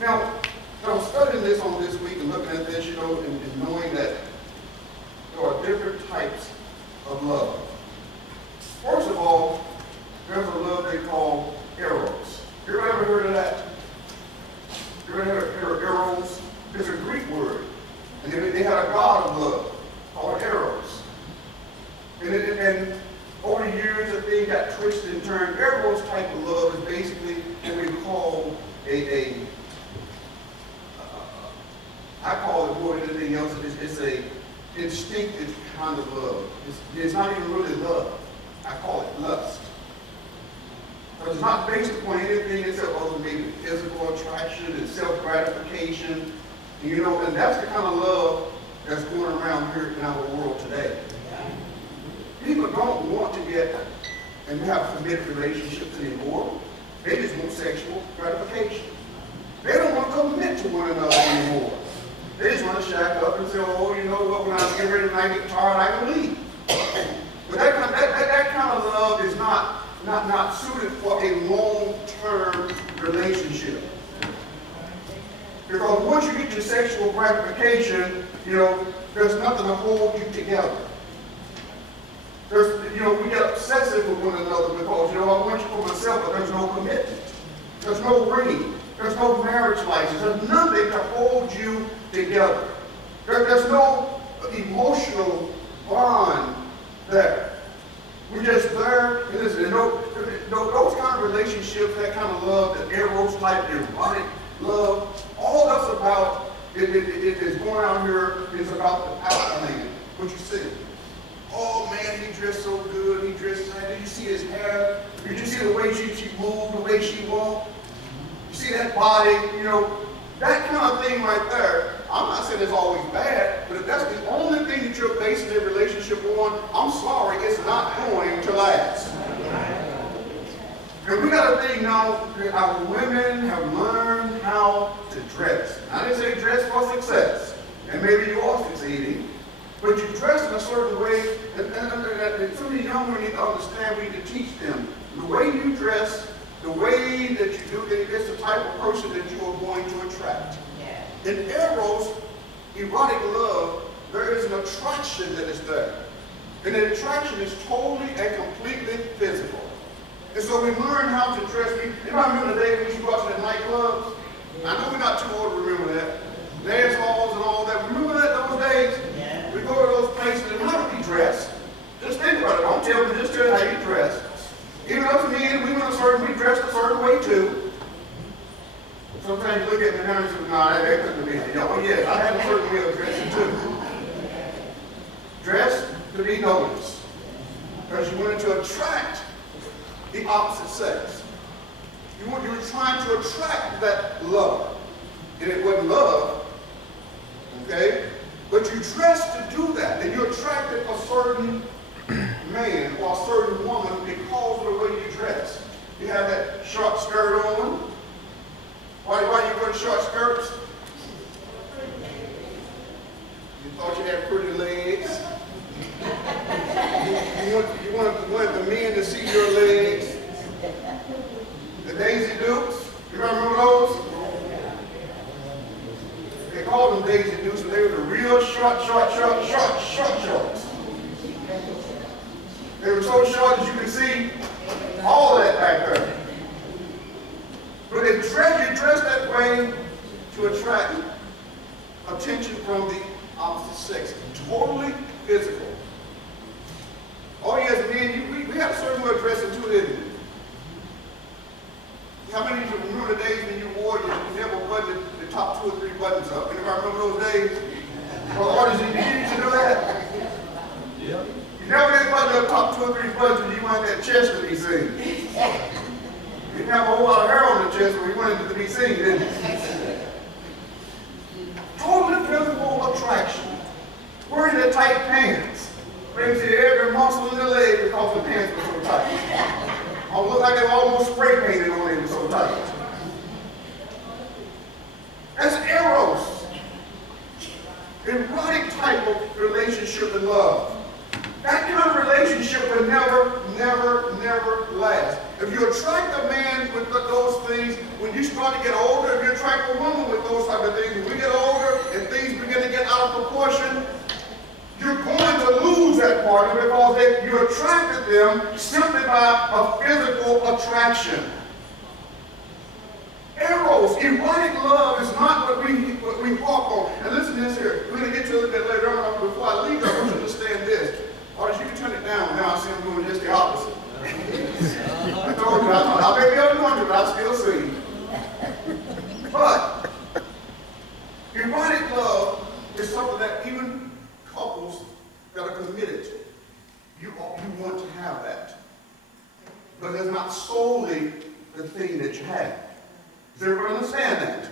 Now, I was studying this on this week and looking at this, and knowing that there are different types of love. First of all, there's a love they call eros. You ever heard of that? You ever heard of eros? It's a Greek word. And they had a god of love called eros. And over the years, the thing got twisted and turned. Eros type of love is basically what we call I call it more than anything else, it's a instinctive kind of love. It's not even really love. I call it lust. But it's not based upon anything except other maybe physical attraction and self-gratification. And that's the kind of love that's going around here in our world today. People don't want to get and have committed relationships anymore. They just want sexual gratification. They don't want to commit to one another anymore. They just want to shack up and say, oh, you know what, when I get ready and I get tired, I can leave. But that kind of love is not suited for a long-term relationship. Because once you get your sexual gratification, there's nothing to hold you together. We get obsessive with one another because, I want you for myself, but there's no commitment. There's no ring. There's no marriage license. There's nothing to hold you together. There's no emotional bond there. We're just there. And listen, those kind of relationships, that kind of love, the eros type, the erotic love, all that's about, it is going out here, is about the alpha man. What you see? Oh man, he dressed so good. He dressed nice. Did you see his hair? Did you see the way she moved, the way she walked? You see that body? That kind of thing right there. I'm not saying it's always bad, but if that's the only thing that you're basing a relationship on, I'm sorry, it's not going to last. And we got to think now that our women have learned how to dress. I didn't say dress for success, and maybe you are succeeding. But you dress in a certain way, and some of the young women need to understand, we need to teach them. The way you dress, the way that you do things, it's the type of person that you are going to attract. Yeah. In eros, erotic love, there is an attraction that is there. And the attraction is totally and completely physical. And so we learn how to dress. Anybody remember the day when we used to go out to the nightclubs? I know we're not too old to remember that. Dance halls and all that. Remember that those days? Yeah. We go to those places and how do we dress? Just think about it. Don't tell me, just tell me how you dress. Even us men, we dressed a certain way too. Sometimes you look at me now and say, no, that couldn't be. Oh yes, I had a certain way of dressing too. Dress to be noticed. Because you wanted to attract the opposite sex. You were trying to attract that love. And it wasn't love, okay? But you dress to do that, and you attracted a certain man or a certain woman because of the way you dress. You have that short skirt on. Why you wear short skirts? You thought you had pretty legs. You wanted the men to see your legs. The Daisy Dukes, you remember those? They called them Daisy Dukes, but they were the real short shorts. They were so short that you could see all of that back there. But you dress that way to attract attention from the opposite sex. Totally physical. Oh yes, men, we had a certain way of dressing too, didn't we? How many of you remember the days when you wore, you never buttoned the top 2 or 3 buttons up? Anybody remember those days? Well, artists, did you used to do that? Yeah. You never did button up top 2 or 3 buttons when you wanted that chest to be seen. You didn't have a whole lot of hair on the chest when you wanted it to be seen, did you? Totally physical attraction. Wearing the tight pants. Brings you every muscle in the leg because the pants were so tight. I look like they were almost spray painted on it, so tight. That's eros. Erotic type of relationship and love. That kind of relationship will never last. If you attract a man with those things, when you start to get older, if you attract type of woman with those type of things, when we get older and things begin to get out of proportion, you're going to lose that partner because you attracted them simply by a physical attraction. Eros, erotic love is not what we walk on. And listen to this here. We're going to get to it a little bit later on. Before I leave, I want you to understand this. Artist, you can turn it down. Now I see I'm doing just the opposite. I told you, I may be anointed, but I still see. But erotic love is something that even couples that are committed, you want to have that. But it's not solely the thing that you have. Does everybody understand that?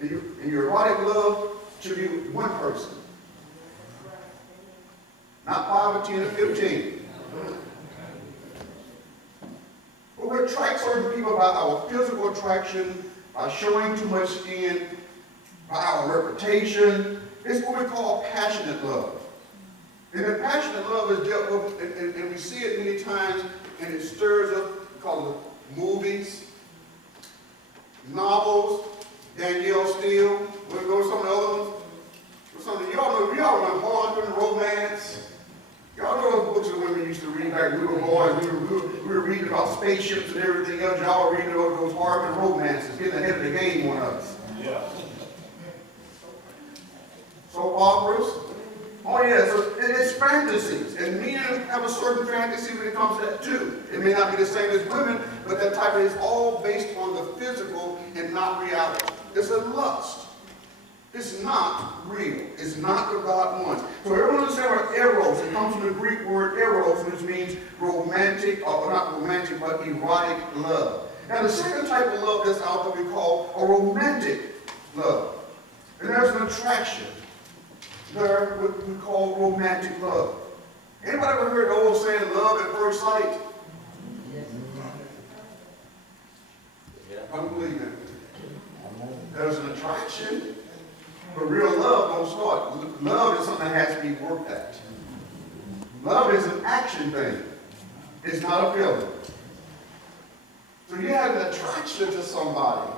And your erotic love should be with one person. Not 5 or 10 or 15. But we attract certain people by our physical attraction, by showing too much skin, by our reputation. It's what we call passionate love. And the passionate love is dealt with, and we see it many times, and it stirs up, we call it movies, novels, Danielle Steele. We'll go to some of the other ones. Y'all know Harlequin romance. Y'all know those books that women used to read back when we were boys. We were reading about spaceships and everything else. Y'all were reading those Harlequin romances, getting ahead of the game on us. Yeah. Soap operas. Oh yeah, so it's fantasies. And men have a certain fantasy when it comes to that too. It may not be the same as women, but that type of is all based on the physical and not reality. It's a lust. It's not real. It's not what God wants. So everyone understand what eros, it comes from the Greek word eros, which means romantic, or not romantic, but erotic love. Now the second type of love that's out there we call a romantic love. And there's an attraction. There what we call romantic love. Anybody ever heard the old saying, love at first sight? I don't believe it. There's an attraction, but real love don't start. Love is something that has to be worked at. Love is an action thing. It's not a feeling. So you have an attraction to somebody.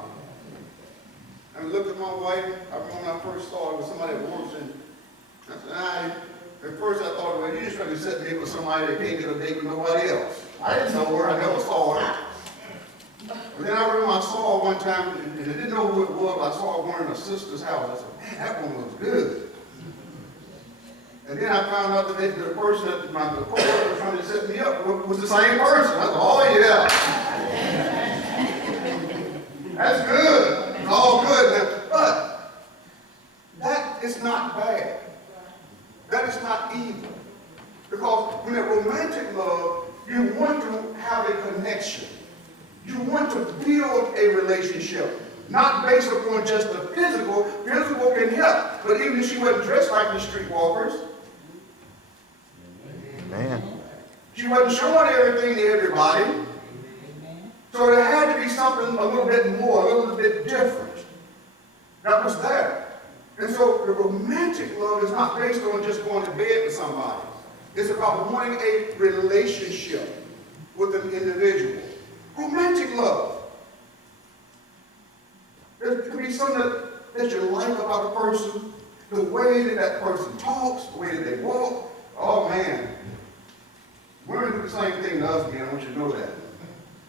I looked at my wife, I remember when I first saw her with somebody that works in, I said, at first I thought, well, you just trying to set me up with somebody that can't get a date with nobody else. I didn't know her, I never saw her. But then I remember I saw her one time, and I didn't know who it was, but I saw her wearing her sister's house. I said, man, that one was good. And then I found out that the person that my coworker was trying to set me up was the same person. I thought, oh yeah. That's good. It's all good. But that is not bad. That is not evil. Because when a romantic love, you want to have a connection. You want to build a relationship. Not based upon just the physical. Physical can help. But even if she wasn't dressed like the streetwalkers. Amen. She wasn't showing everything to everybody. So there had to be something a little bit more, a little bit different. That was there. And so the romantic love is not based on just going to bed with somebody. It's about wanting a relationship with an individual. Romantic love. It could be something that you like about a person, the way that that person talks, the way that they walk. Oh man. Women do the same thing to us, man. I want you to know that.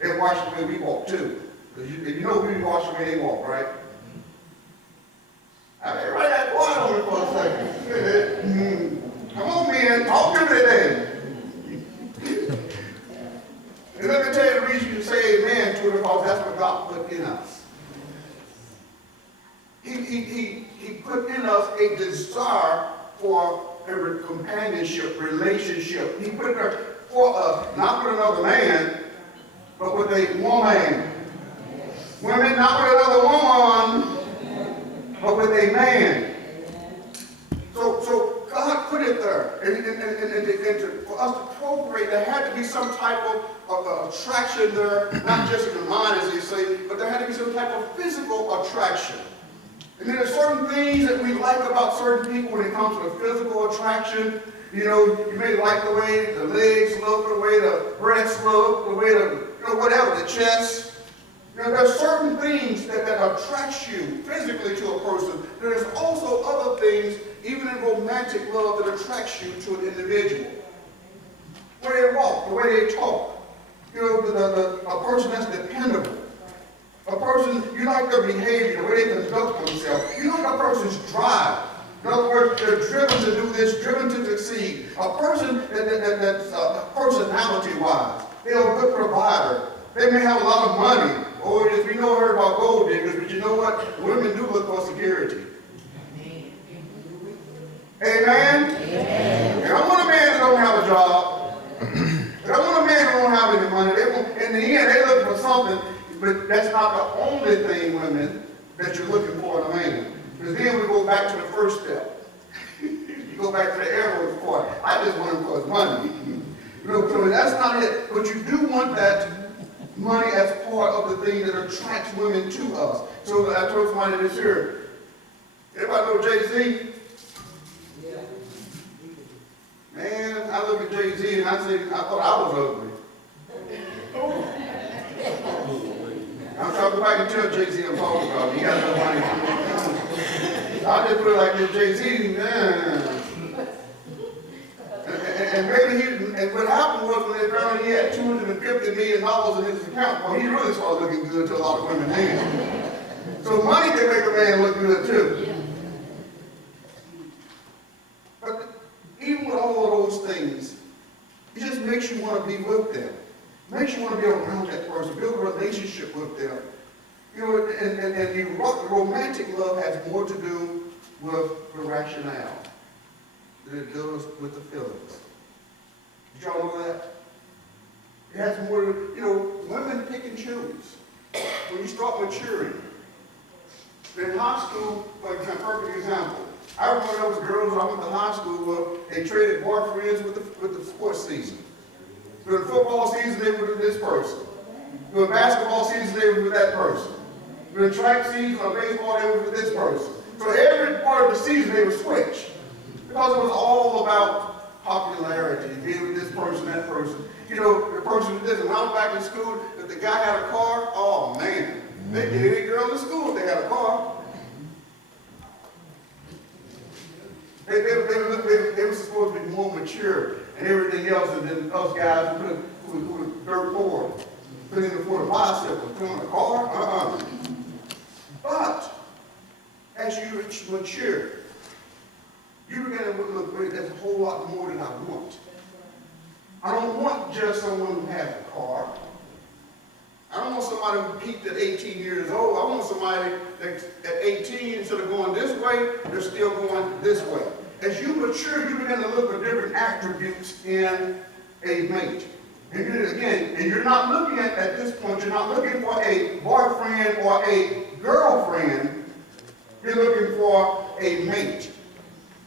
They watch the way we walk too. Because you know we watch the way they walk, right? Everybody got quiet on it for a second. Come on, man. Talk to me today. And let me tell you the reason you say amen to it, because that's what God put in us. He put in us a desire for a companionship, relationship. He put there for us, not with another man, but with a woman. Women, not with another woman, but with a man. So God put it there. And for us to procreate, there had to be some type of attraction there, not just in the mind, as they say, but there had to be some type of physical attraction. And then there's certain things that we like about certain people when it comes to the physical attraction. You know, you may like the way the legs look, the way the breasts look, the way the, whatever, the chest. You know, there's certain things that attracts you physically to a person. There's also other things, even in romantic love, that attracts you to an individual. The way they walk, the way they talk. You know, a person that's dependable. A person, you like their behavior, the way they conduct themselves. You like a person's drive. In other words, they're driven to do this, driven to succeed. A person that's personality-wise, they're a good provider. They may have a lot of money, or if you know, heard about gold diggers, but you know what? Women do look for security. Amen? Amen. They don't want a man that don't have a job. They don't want a man that don't have any money. In the end, they look for something, but that's not the only thing, women, that you're looking for in a man. Because then we go back to the first step. You go back to the arrows part. I just want him for his money. You know, so that's not it. But you do want that money as part of the thing that attracts women to us. So I told somebody this year, everybody know Jay-Z? Yeah. Man, I look at Jay-Z and I thought I was ugly. I'm talking about, I can tell Jay-Z I'm talking about. He got no money. I just feel like this Jay-Z, man. And maybe and what happened was when they found he had $250 million in his account, well, he really started looking good to a lot of women then. So money can make a man look good too. But even with all of those things, it just makes you want to be with them. Makes you want to be around that person, build a relationship with them. You know, and the romantic love has more to do with the rationale than it does with the feelings. Did y'all know that? It has more to, you know, women pick and choose. When you start maturing. In high school, for example, perfect example. I remember there was girls when I went to high school where they traded boyfriends with the sports season. During football season, they were with this person. During basketball season, they were with that person. During track season or baseball, they were with this person. So every part of the season, they would switch. Because it was all about popularity, being with this person, that person. You know, the person with this. And when I was back in school, if the guy had a car, oh man, they did any girl in school if they had a car. They were supposed to be more mature and everything else, and then us guys who were dirt poor, couldn't even afford a bicycle, put on a car. But as you mature, you begin to look, wait, there's a whole lot more than I want. I don't want just someone who has a car. I don't want somebody who peaked at 18 years old. I want somebody that's at 18, instead of going this way, they're still going this way. As you mature, you begin to look for different attributes in a mate. And you're not looking at this point, you're not looking for a boyfriend or a girlfriend. You're looking for a mate,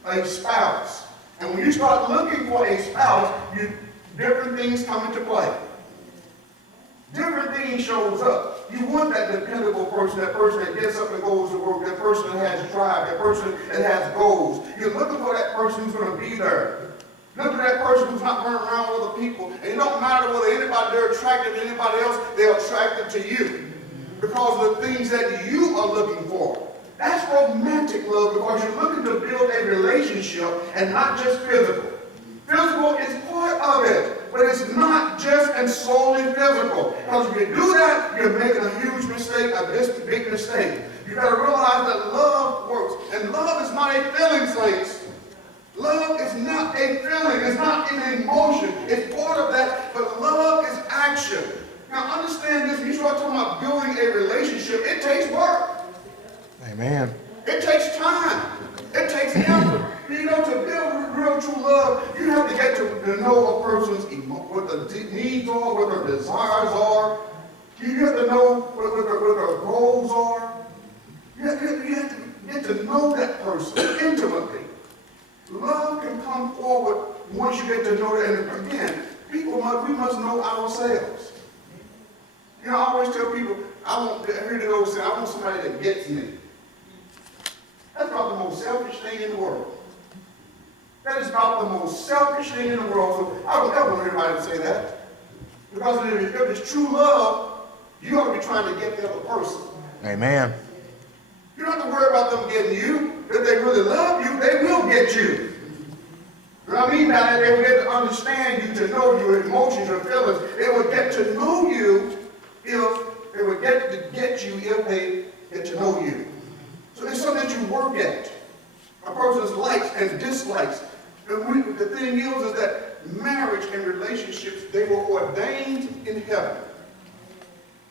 a spouse. And when you start looking for a spouse, different things come into play. Different things shows up. You want that dependable person that gets up and goes to work, that person that has drive, that person that has goals. You're looking for that person who's going to be there. Look at that person who's not running around with other people. And it don't matter whether they're attracted to anybody else, they're attracted to you. Because of the things that you are looking for. That's romantic love, because you're looking to build a relationship and not just physical. Physical is part of it, but it's not just and solely physical. Because if you do that, you're making a huge mistake, a big mistake. You got to realize that love works. And love is not a feeling, saints. Love is not a feeling. It's not an emotion. It's part of that, but love is action. Now understand this, when you start talking about building a relationship, it takes work. Amen. It takes time. It takes effort. You know, to build real true love, you have to get to know a person's what the needs are, what their desires are. You have to know what their goals are. You have to get to know that person intimately. Love can come forward once you get to know that. And again, we must know ourselves. You know, I always tell people, I want somebody that gets me. That's about the most selfish thing in the world. That is about the most selfish thing in the world. So I don't ever want anybody to say that. Because if it's true love, You ought to be trying to get the other person. Amen. You don't have to worry about them getting you. If they really love you, they will get you. You know what I mean? Now, they will get to understand you, to know your emotions, your feelings. They will get to know you if they will get to get you if they get to know you. So it's something that you work at. A person's likes and dislikes. And the thing is that marriage and relationships, they were ordained in heaven.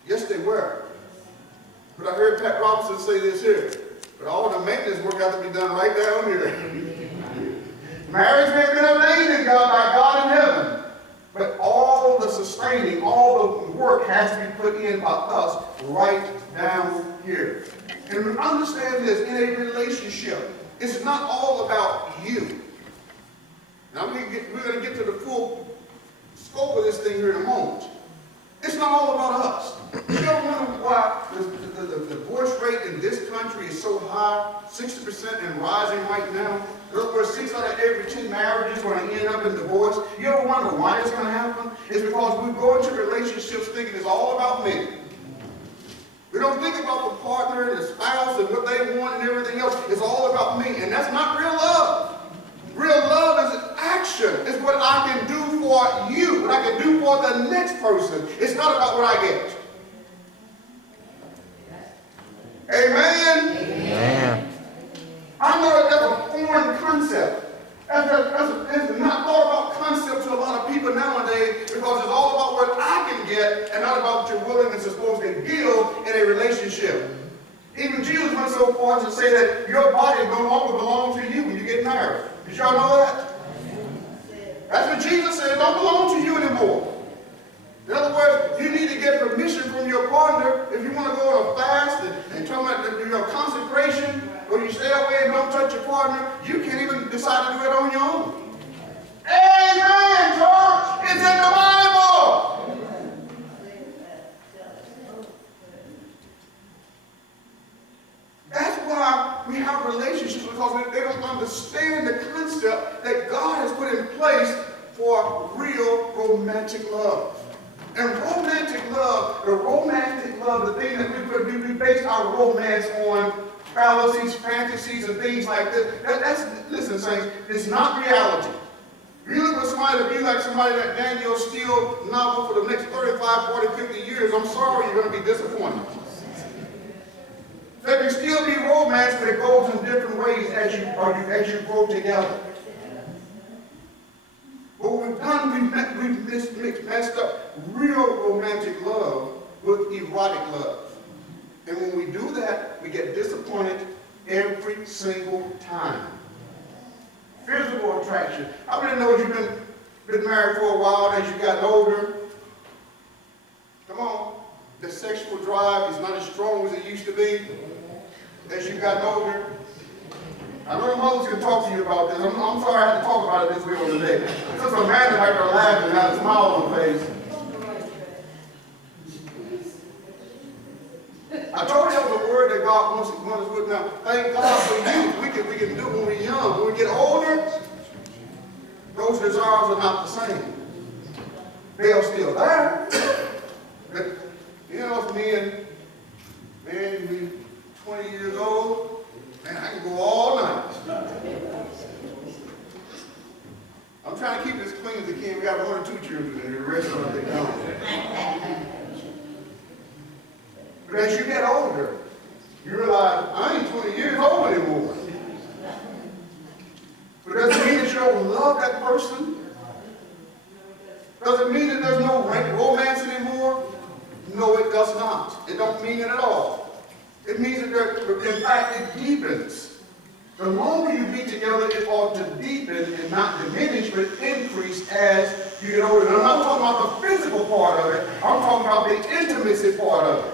Yes, they were. But I heard Pat Robinson say this here. But all the maintenance work has to be done right down here. Marriage may have been ordained by God in heaven. But all the sustaining, all the work has to be put in by us right down here. And understand this, in a relationship, it's not all about you. Now we're going to get to the full scope of this thing here in a moment. It's not all about us. You ever wonder why the divorce rate in this country is so high, 60% and rising right now? In other words, 6 out of every 10 marriages are going to end up in divorce. You ever wonder why it's going to happen? It's because we go into relationships thinking it's all about me. We don't think about the partner and the spouse and what they want and everything else. It's all about me, and that's not real love. Real love is action. It's what I can do for you, what I can do for the next person. It's not about what I get. Amen? Amen. I know that that's a foreign concept. It's not thought about concept to a lot of people nowadays because it's all about what I can get and not about what you're willing and supposed to give in a relationship. Even Jesus went so far as to say that your body no longer belongs to you when you get married. Did y'all know that? That's what Jesus said. It don't belong to you anymore. In other words, you need to get permission from your partner if you want to go on a fast and talk about your consecration, or you stay away and don't touch your partner. You can't even decide to do it on your own. Amen, church! It's in the Bible! That's why we have relationships, because they don't understand the concept that God has put in place for real romantic love. And romantic love, the thing that we base our romance on, fallacies, fantasies, and things like this. Listen, saints, it's not reality. You look for somebody to be like somebody that Daniel Steele novel for the next 35, 40, 50 years, I'm sorry, you're going to be disappointed. There can still be romance, but it goes in different ways as you grow together. What we've done, we've messed up real romantic love with erotic love. And when we do that, we get disappointed every single time. Physical attraction. How many know you've been married for a while as you got older? Come on. The sexual drive is not as strong as it used to be as you got older. I know the mothers can talk to you about this. I'm sorry I had to talk about it this way today. Just imagine like they're laughing and have a smile on their face. I told you it was a word that God wants us with now. Thank God for youth. We can do it when we're young. When we get older, those desires are not the same. They are still there. But, you know, it's man, you 20 years old, man, I can go all night. I'm trying to keep this clean as I can. We got 1 or 2 children and the rest of them, they don't. But as you get older, you realize, I ain't 20 years old anymore. But does it mean that you don't love that person? Does it mean that there's no romance anymore? No, it does not. It don't mean it at all. It means that, in fact, it deepens. The longer you be together, it ought to deepen and not diminish, but increase as you get older. And I'm not talking about the physical part of it. I'm talking about the intimacy part of it.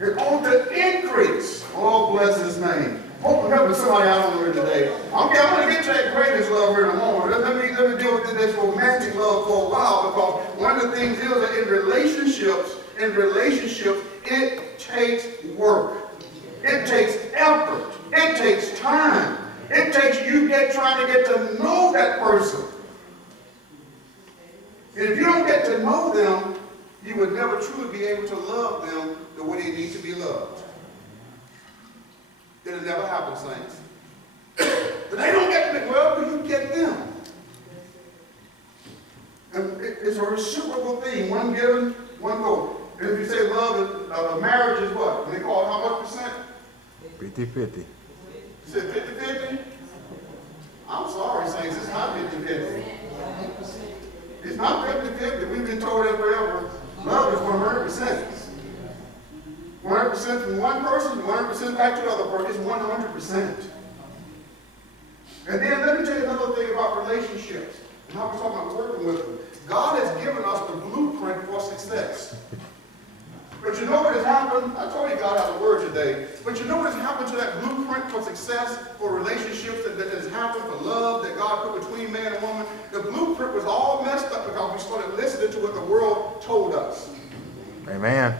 It ought to increase. Oh, bless his name. Hope I'm helping somebody out on here today. I'm going to get to that greatest love here in a moment. Let me deal with this romantic love for a while, because one of the things is that in relationships, it takes work. It takes effort. It takes time. It takes you trying to get to know that person. And if you don't get to know them, you would never truly be able to love them the way they need to be loved. It'll never happen, saints. But they don't get me. Well, but you get them. And it's a reciprocal thing. One given, one go. And if you say love, marriage is what? They call it how much percent? 50-50. You said 50-50? I'm sorry, saints. It's not 50-50. It's not 50-50. We've been told that forever. Love is 100%. 100% from one person, 100% back to the other person. It's 100%. And then let me tell you another thing about relationships and how we're talking about working with them. God has given us the blueprint for success. But you know what has happened? I told you God has a word today. But you know what has happened to that blueprint for success, for relationships that has happened, for love that God put between man and woman? The blueprint was all messed up because we started listening to what the world told us. Amen.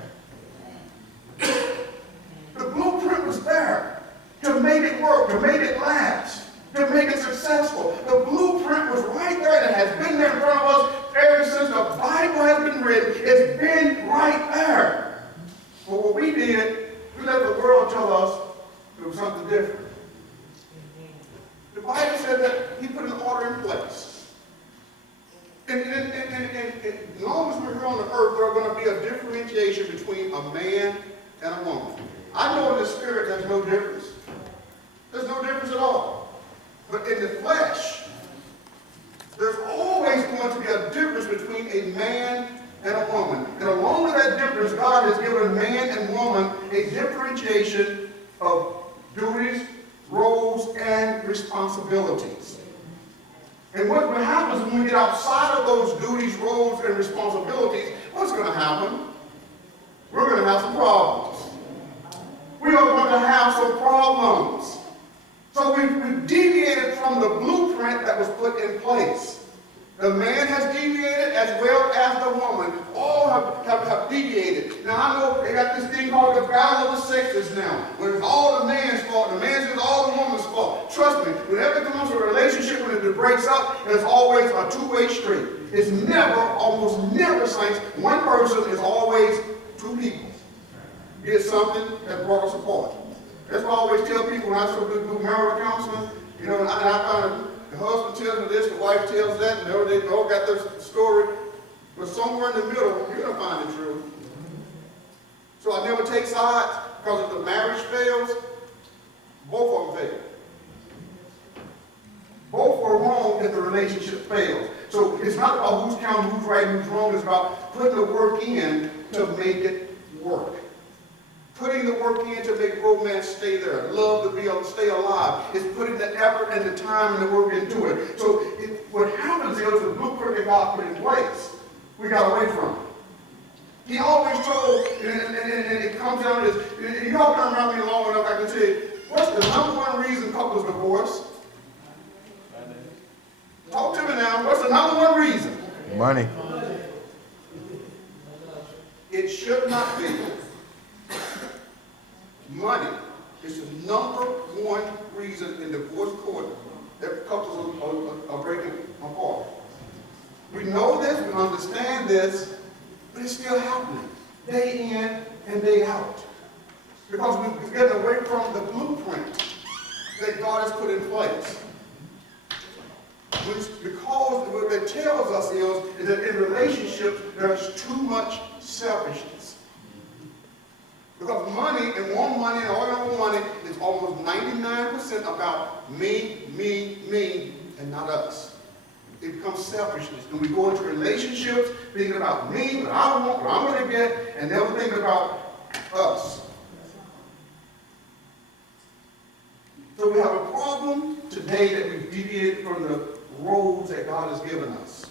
The blueprint was there to make it work, to make it last, to make it successful. The blueprint was right there and has been there in front of us ever since the Bible has been written. It's been right there. But what we did, we let the world tell us it was something different. The Bible said that he put an order in place. And as long as we're here on the earth, there's going to be a differentiation between a man and a woman. I know in the spirit there's no difference. There's no difference at all. But in the flesh, there's always going to be a difference between a man and a woman. And along with that difference, God has given man and woman a differentiation of duties, roles, and responsibilities. And what happens when we get outside of those duties, roles, and responsibilities, what's going to happen? We're going to have some problems. We are going to have some problems. So we've deviated from the blueprint that was put in place. The man has deviated as well as the woman. All have deviated. Now I know they got this thing called the battle of the sexes now, when it's all the man's fault. The man's is all the woman's fault. Trust me, whenever it comes to a relationship, when it breaks up, it's always a two-way street. It's never, almost never, saints, one person is always two people. It's something that brought us apart. That's why I always tell people when I start to do marital counseling, you know, and I find the husband tells me this, the wife tells that, and they all got their story. But somewhere in the middle, you're going to find the truth. So I never take sides, because if the marriage fails, both of them fail. Both are wrong if the relationship fails. So it's not about who's counting, who's right, who's wrong. It's about putting the work in to make it work. Putting the work in to make romance stay there, love to be able to stay alive. It's putting the effort and the time and the work into it. So what happens is the blueprint that God put in place, we got away from it. He always told, and it comes down to this, y'all been around me long enough, I can tell you, what's the number one reason couples divorce? Talk to me now. What's the number one reason? Money. It should not be. Money is the number one reason in divorce court that couples are breaking apart. We know this, we understand this, but it's still happening day in and day out. Because we're getting away from the blueprint that God has put in place. Because what it tells us is that in relationships, there's too much selfishness. Because money and more money and all that more money is almost 99% about me, and not us. It becomes selfishness. And we go into relationships thinking about me, what I want, what I'm going to get, and never thinking about us. So we have a problem today that we've deviated from the roles that God has given us.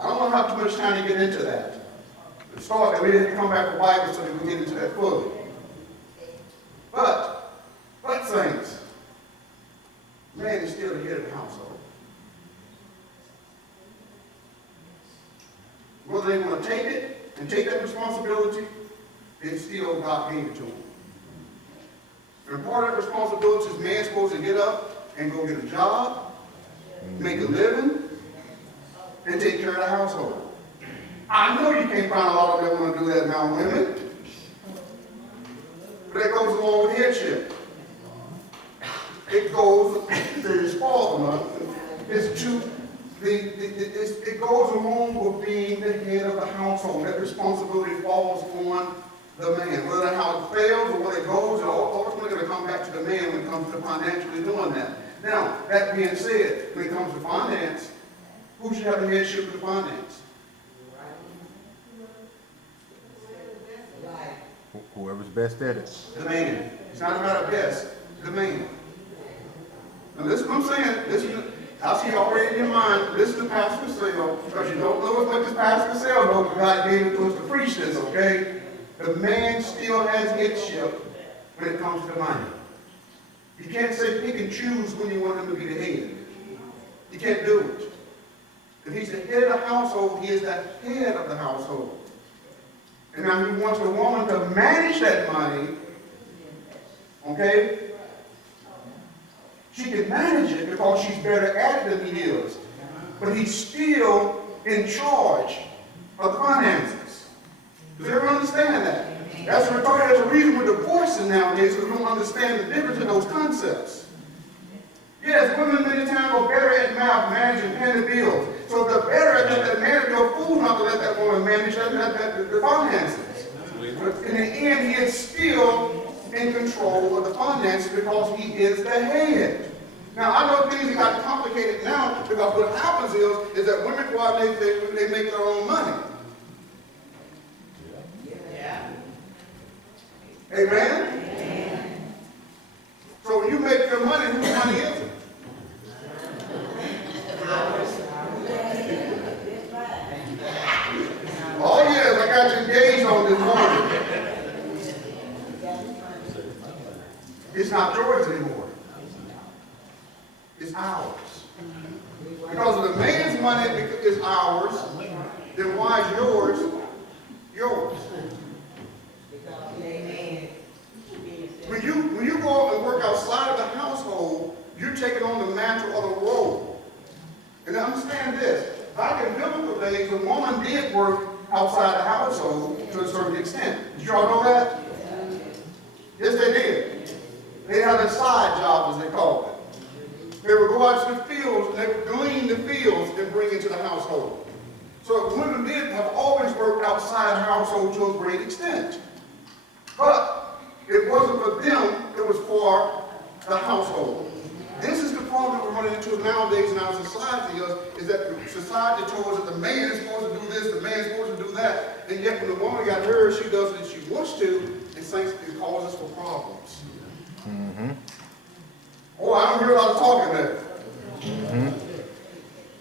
I don't want to have too much time to get into that. To start that, we didn't come back to Bible so that we get into that fully. But saints, man is still the head of the household. Whether they want to take it and take that responsibility, it's still God gave it to them. And part of that responsibility is man's supposed to get up and go get a job, make a living, and take care of the household. I know you can't find a lot of them that want to do that now, women. But that goes along with headship. It goes, there's father, it's to it goes along with being the head of the household. That responsibility falls on the man. Whether how it fails or whether it goes, it's ultimately going to come back to the man when it comes to financially doing that. Now, that being said, when it comes to finance, who should have the headship of the finance? Whoever's best at it. The man. It's not about best. The man. Now, this is what I'm saying. This is, I see already in your mind. This is the pastor's sale, because you don't know as much as pastor's sale knows, but God gave it to us to preach this, okay? The man still has headship when it comes to money. You can't say pick and choose when you want him to be the head. You can't do it. If he's the head of the household, he is the head of the household. And now he wants a woman to manage that money, okay? She can manage it because she's better at it than he is. But he's still in charge of the finances. Does everyone understand that? That's a reason we're divorcing nowadays, because we don't understand the difference in those concepts. Yes, women many times are better at managing paying the bills. So they're better at that man, you're a fool not to let that woman manage the finances. But in the end, he is still in control of the finances because he is the head. Now, I know things have got complicated now, because what happens is that women go out and they make their own money. Yeah. Amen? Amen? So when you make your money, whose money is it? Oh yes, I got you engaged on this morning. It's not yours anymore. It's ours. Because if the man's money is ours, then why is yours yours? When you go out and work outside of the household, you're taking on the mantle of the role. And understand this, back in biblical days, the woman did work outside the household to a certain extent. Did you all know that? Yes, they did. They had a side job, as they called it. They would go out to the fields, and they would glean the fields and bring it to the household. So women did have always worked outside the household to a great extent. But it wasn't for them, it was for the household. This is the problem that we're running into nowadays in our society, is that society told us that the man is supposed to do this, the man is supposed to do that, and yet when the woman got hers, she does it as she wants to, and saints, it causes for problems. Mm-hmm. Oh, I don't hear a lot of talking there. Mm-hmm.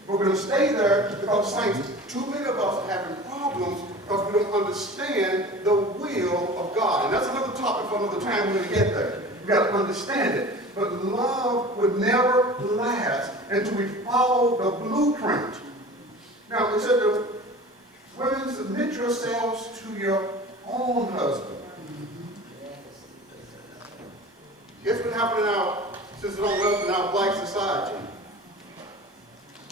We're going to stay there because, saints, too many of us are having problems because we don't understand the will of God. And that's another topic for another time. We're going to get there. We've got to understand it. But love would never last until we follow the blueprint. Now, it said, women, submit yourselves to your own husband. Guess what happened in our, since it don't love in our black society?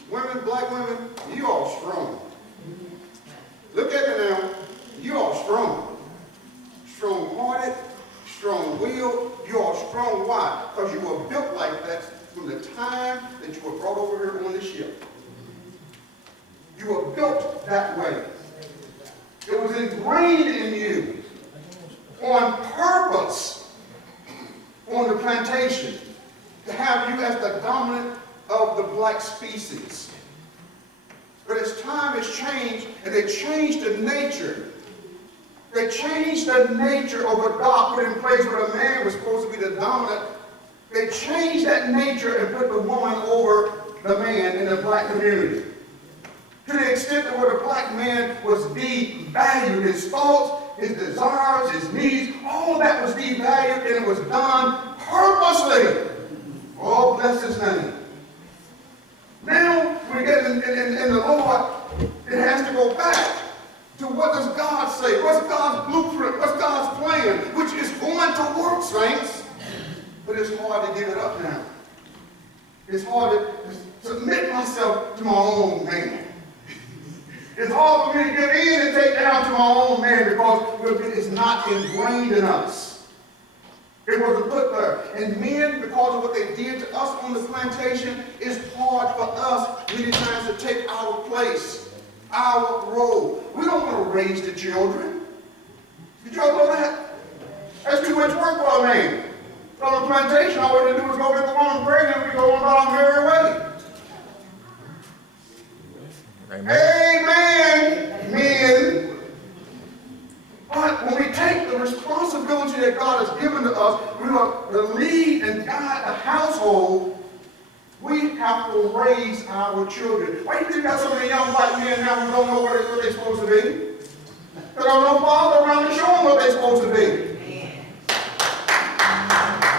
Women, black women, you all strong. Look at me now. You all strong. Strong-hearted, strong-willed. You all strong. Why? Because you were built like that from the time that you were brought over here on the ship. You were built that way. It was ingrained in you on purpose on the plantation to have you as the dominant of the black species. But as time has changed, and they changed the nature, they changed the nature of what God put in place where a man was supposed to be the dominant. They changed that nature and put the woman over the man in the black community. To the extent that where the black man was devalued, his thoughts, his desires, his needs, all that was devalued, and it was done purposely. Oh, bless his name. Now, we get in the Lord, it has to go back to what does God say? What's God's blueprint? What's God's plan? Which is going to work, saints. But it's hard to give it up now. It's hard to submit myself to my own man. It's hard for me to get in and take down to my own man because it is not ingrained in us. It wasn't put there. And men, because of what they did to us on the plantation, it's hard for us many times to take our place, our role. We don't want to raise the children. Did y'all know that? That's too much work for a man. On the plantation, all we had to do was go get the woman pregnant and we go on about our merry way. Amen, men. But when we take the responsibility that God has given to us, we are to lead and guide the household. We have to raise our children. Why do you think got so many young black men now who don't know what they're supposed to be? They don't know father around to show them what they're supposed to be.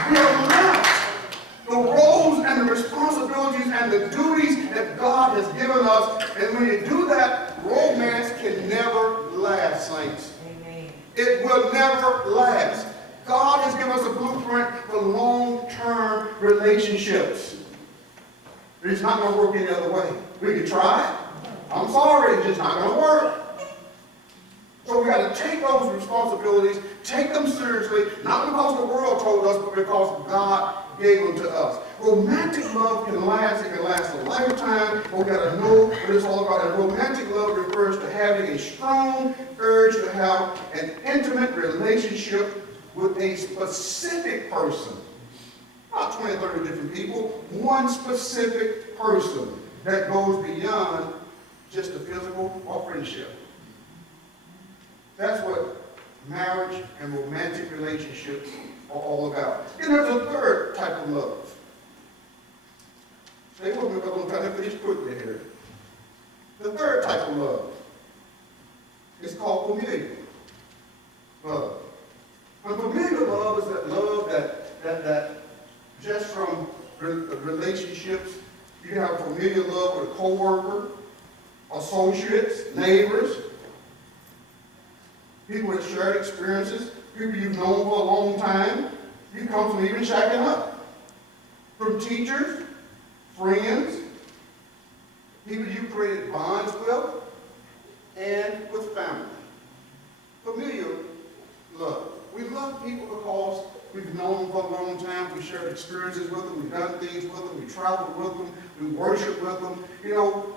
We have left the roles and the responsibilities and the duties that God has given us. And when you do that, romance can never last, saints. Amen. It will never last. God has given us a blueprint for long-term relationships. It's not going to work any other way. We can try it. I'm sorry, it's just not going to work. So we got to take those responsibilities, take them seriously, not because the world told us, but because God gave them to us. Romantic love can last, it can last a lifetime, but we got to know what it's all about. And romantic love refers to having a strong urge to have an intimate relationship with a specific person. Not 20, 30 different people, one specific person that goes beyond just a physical or friendship. That's what marriage and romantic relationships are all about. And there's a third type of love. Stay with me because I'm trying to finish quickly here. The third type of love is called familial love. And familial love is that love that just from relationships, you can have familial love with a co-worker, associates, neighbors, people with shared experiences, people you've known for a long time. You come from even shacking up. From teachers, friends, people you created bonds with, and with family. Familiar love. We love people because we've known them for a long time. We've shared experiences with them. We've done things with them. We traveled with them. We worship with them. You know,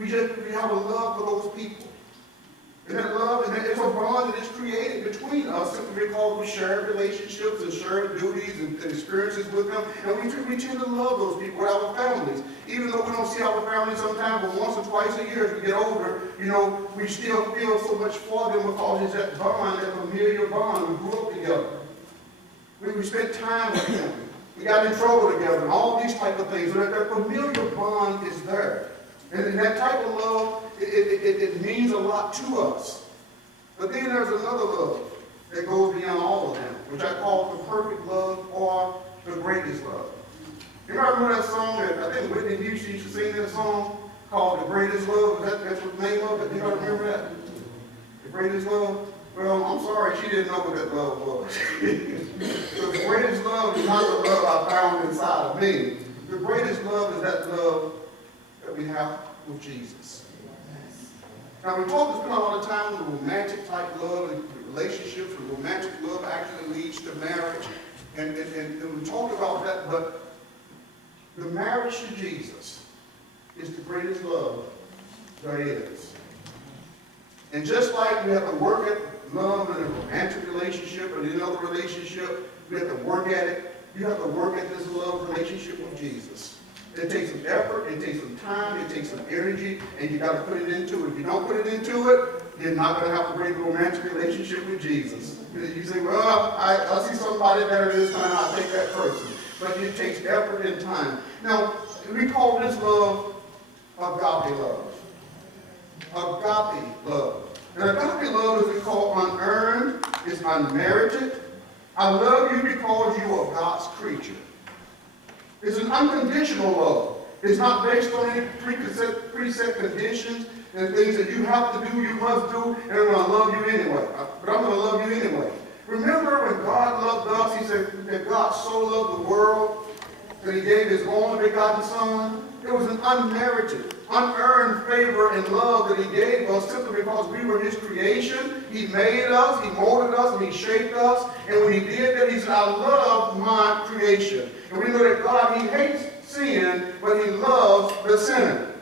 we have a love for those people. And that love, and it's a bond that is created between us simply because we share relationships and share duties and experiences with them. And we tend to love those people with our families. Even though we don't see our families sometimes, but once or twice a year as we get older, you know, we still feel so much for them because it's that bond, that familiar bond. We grew up together. We spent time with them. We got in trouble together and all these type of things. So that familiar bond is there. And that type of love, it means a lot to us. But then there's another love that goes beyond all of them, which I call the perfect love or the greatest love. You remember that song that I think Whitney Houston used to sing that song called The Greatest Love? That's what the name of it? Do you remember that? The Greatest Love? Well, I'm sorry, she didn't know what that love was. The greatest love is not the love I found inside of me. The greatest love is that love that we have with Jesus. Now, we spend a lot of time on romantic type love and relationships, and romantic love actually leads to marriage. And we talked about that, but the marriage to Jesus is the greatest love there is. And just like we have to work at love in a romantic relationship or any other relationship, we have to work at it. You have to work at this love relationship with Jesus. It takes some effort, it takes some time, it takes some energy, and you got to put it into it. If you don't put it into it, you're not going to have a great romantic relationship with Jesus. You say, well, I see somebody better this time, I'll take that person. But it takes effort and time. Now, we call this love agape love. Agape love. And agape love is called unearned, it's unmerited. I love you because you are God's creature. It's an unconditional love. It's not based on any preset conditions and things that you have to do, you must do, and I'm going to love you anyway. But I'm going to love you anyway. Remember when God loved us, he said that God so loved the world that he gave his only begotten Son? It was an unmerited, unearned favor and love that he gave us simply because we were his creation. He made us, he molded us, and he shaped us. And when he did that, he said, I love my creation. And we know that God, he hates sin, but he loves the sinner.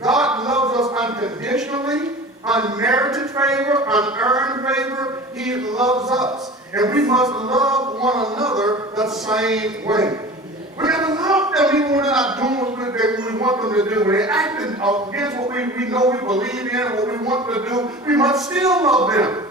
God loves us unconditionally, unmerited favor, unearned favor. He loves us. And we must love one another the same way. We got to love them even when they're not doing what we want them to do. When they're acting against what we know we believe in, what we want to do, we must still love them.